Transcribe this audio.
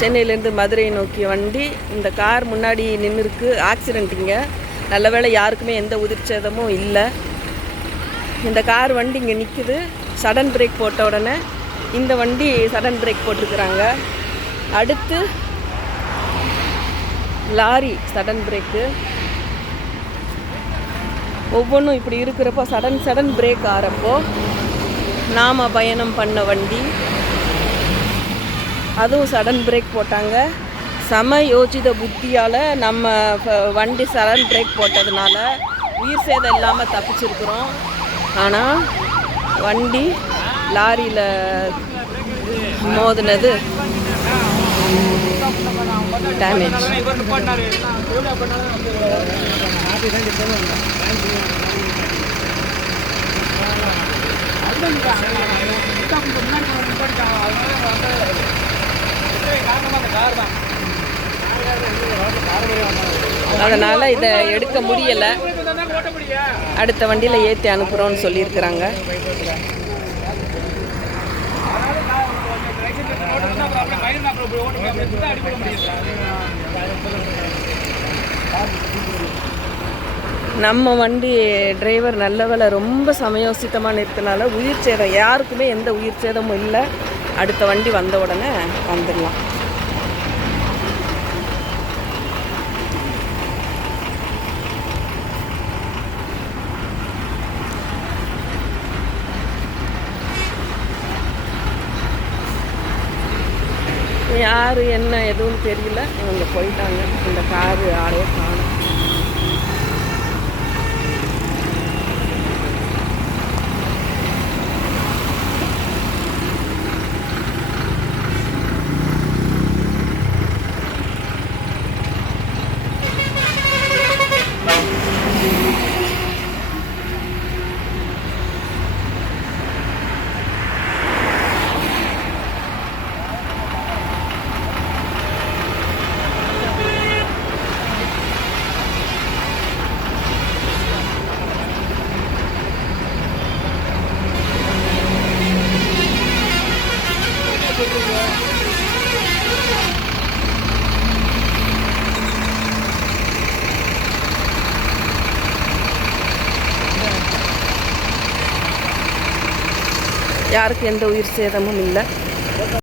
சென்னையிலேருந்து மதுரை நோக்கிய வண்டி. இந்த கார் முன்னாடி நின்றுருக்கு ஆக்சிடெண்ட்டுங்க நல்ல வேளை யாருக்குமே எந்த உதிர்ச்சேதமும் இல்லை. இந்த கார் வண்டி இங்கே நிற்குது சடன் பிரேக் போட்ட உடனே இந்த வண்டி சடன் பிரேக் போட்டிருக்கிறாங்க. அடுத்து லாரி சடன் பிரேக்கு ஒவ்வொன்றும் இப்படி இருக்கிறப்போ சடன் சடன் பிரேக் ஆகிறப்போ நாம் பயணம் பண்ண வண்டி. அதுவும் சடன் பிரேக் போட்டாங்க. சம யோசித புத்தியால் நம்ம வண்டி சடன் பிரேக் போட்டதுனால உயிர் சேதம் இல்லாமல் தப்பிச்சிருக்கிறோம். ஆனால் வண்டி லாரியில் மோதினது டேமேஜ் அதனால் இதை எடுக்க முடியலை. அடுத்த வண்டியில் ஏற்றி அனுப்புகிறோன்னு சொல்லியிருக்கிறாங்க. நம்ம வண்டி டிரைவர் நல்ல வேலை ரொம்ப சமயோசித்தமாக நிறுத்தினால உயிர் சேதம் யாருக்குமே எந்த உயிர் சேதமும் இல்லை. அடுத்த வண்டி வந்த உடனே வந்துடலாம். யார் என்ன எதுவும் தெரியல. இவங்க போயிட்டாங்க. இந்த காரு ஆளே காணும். யாருக்கு எந்த உயிர் சேதமும் இல்லை.